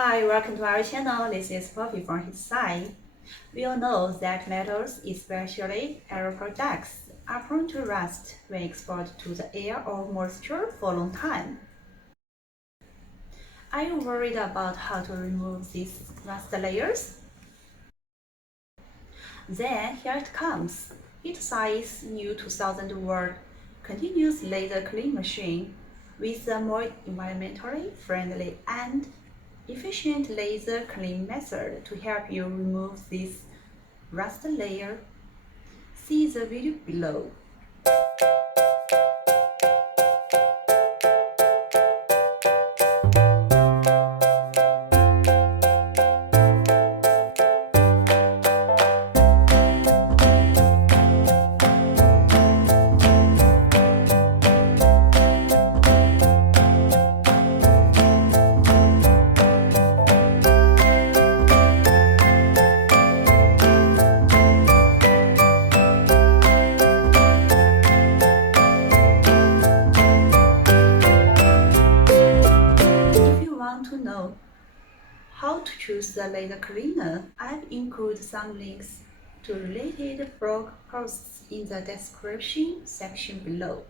Hi, welcome to our channel. This is Poppy from HeatSign. We all know that metals, especially air products, are prone to rust when exposed to the air or moisture for a long time. Are you worried about how to remove these rust layers? Then here it comes. HeatSign's new 2000-watt continuous laser cleaning machine with a more environmentally friendly and efficient laser cleaning method to help you remove this rust layer. See the video below. If you want to know how to choose the laser cleaner, I've included some links to related blog posts in the description section below.